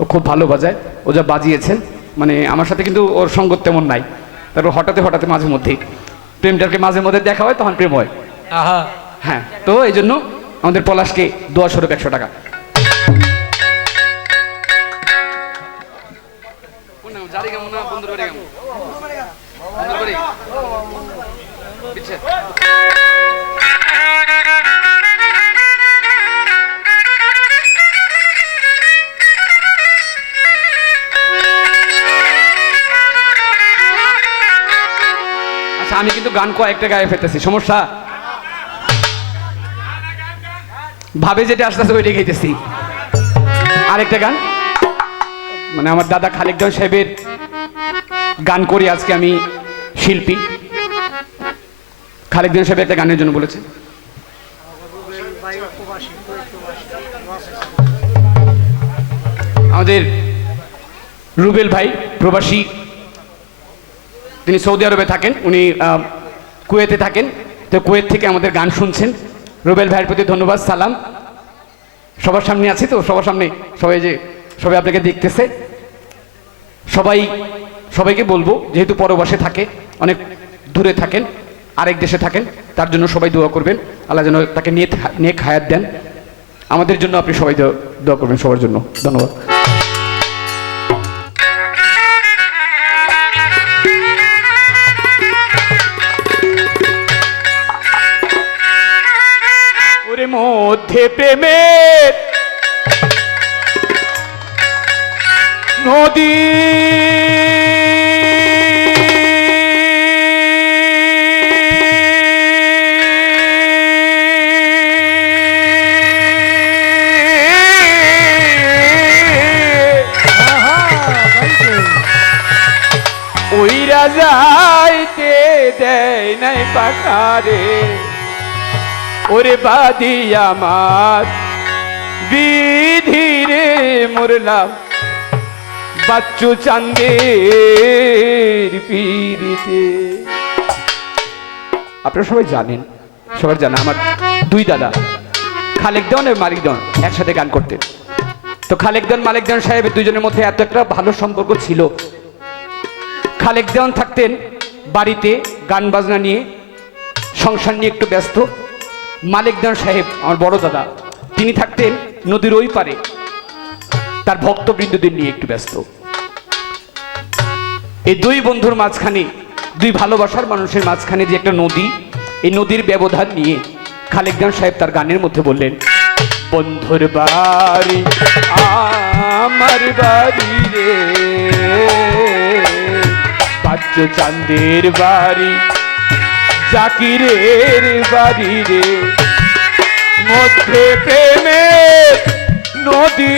ও খুব ভালো বাজায়, ও যা বাজিয়েছেন মানে আমার সাথে কিন্তু ওর সঙ্গত তেমন নাই, তারপর হঠাৎ হঠাৎ মাঝে মধ্যেই প্রেমটাকে মাঝে মধ্যে দেখা হয়, তখন প্রেম হয়। আহা, হ্যাঁ, তো এই জন্য আমাদের পলাশকে দোয়া স্বরূপ 100 টাকা। আচ্ছা, আমি কিন্তু গান কয়েকটা গায়ে ফেলতেছি, সমস্যা ভাবে যেটা আসতেছে ওইটা গাইতেছি। আরেকটা গান মানে আমার দাদা খালেকজান সাহেবের গান করি আজকে আমি শিল্পী। খালেকজান সাহেব একটা গানের জন্য বলেছে। আমাদের রুবেল ভাই প্রবাসী, তিনি সৌদি আরবে থাকেন, উনি কুয়েতে থাকেন, তো কুয়েত থেকে আমাদের গান শুনছেন। রুবেল ভাইয়ের প্রতি ধন্যবাদ, সালাম। সবার সামনে আছি তো, সবার সামনে সবাই আপনাকে দেখতেছে। সবাইকে বলবো, যেহেতু পরবাসে থাকে, অনেক দূরে থাকেন, আরেক দেশে থাকেন, তার জন্য সবাই দোয়া করবেন, আল্লাহ যেন তাকে নিয়ে হায়াত দেন। আমাদের জন্য আপনি সবাই দোয়া করবেন, সবার জন্য। ধন্যবাদ। ওরে মধ্যে প্রেমের নদী, ওইরা যাইতে দেয় নাই পাখারে, ওরে বাদি আমার বিধিরে মরলাম বাচ্চু চান্দের পিড়িতে। আপনারা সবাই জানেন, আমার দুই দাদা খালেকজান এবং মালিকজান একসাথে গান করতেন। তো খালেকজান মালিকজান সাহেবের দুইজনের মধ্যে এত একটা ভালো সম্পর্ক ছিল। খালেকজান থাকতেন বাড়িতে গান বাজনা নিয়ে, সংসার নিয়ে একটু ব্যস্ত। মালিকজান সাহেব আমার বড় দাদা, তিনি থাকতেন নদীর ওই পারে তার ভক্তবৃন্দদের নিয়ে একটু ব্যস্ত। এই দুই বন্ধুর মাঝখানে, দুই ভালোবাসার মানুষের মাঝখানে যে একটা নদী, এই নদীর ব্যবধান নিয়ে খালেকজান সাহেব তার গানের মধ্যে বললেন, বন্ধুর বাড়ি আমার বাড়ি রে, বাচ্চু চান্দের বাড়ি জাকিরের বাড়ি রে, মধ্যে প্রেমের নদী,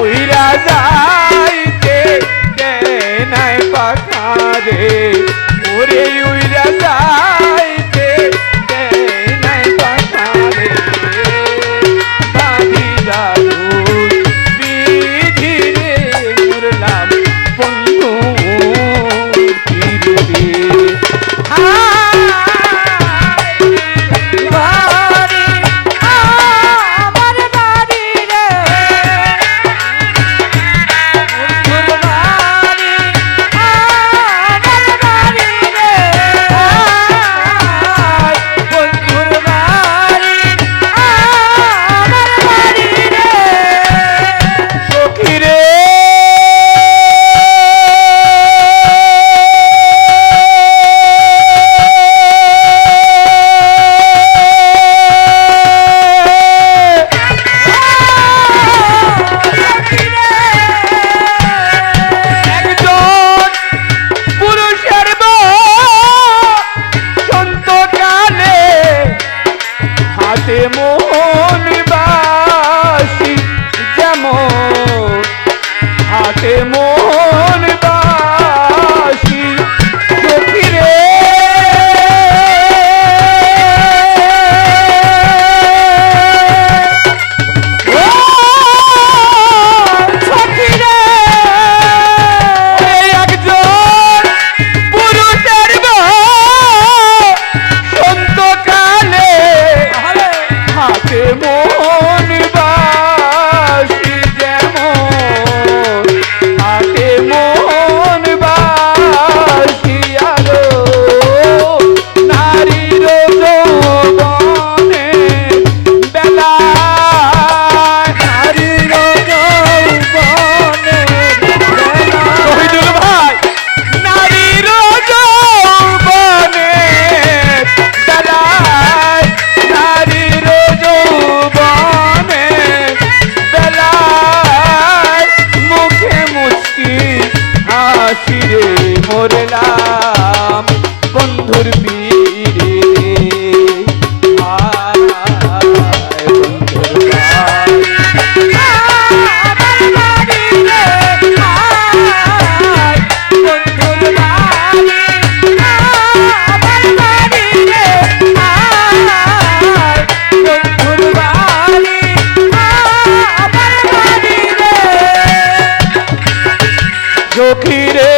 ওইরা যাইতে দেয় নাই পাখারে, ওরে উইরা যাইতে দেয় নাই পাখারে, বাড়ি দারু বিধিরে মরলাম বন্ধু পিড়িতে। মরলাম বন্ধুর পীরে হায় বন্ধুর বাড়ি সখী রে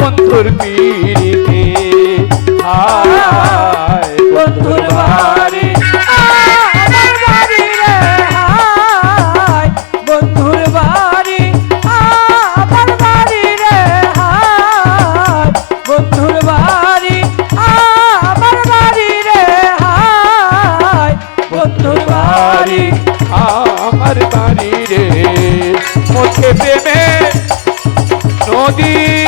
বন্ধুর পিড়িতে হায় বন্ধুর বাড়ি আমার বাড়ি রে হায় বন্ধুর বাড়ি আমার বাড়ি রে হায় বন্ধুর বাড়ি আমার বাড়ি রে হায় বন্ধুর বাড়ি আমার বাড়ি রে মধ্যে প্রেমে নদী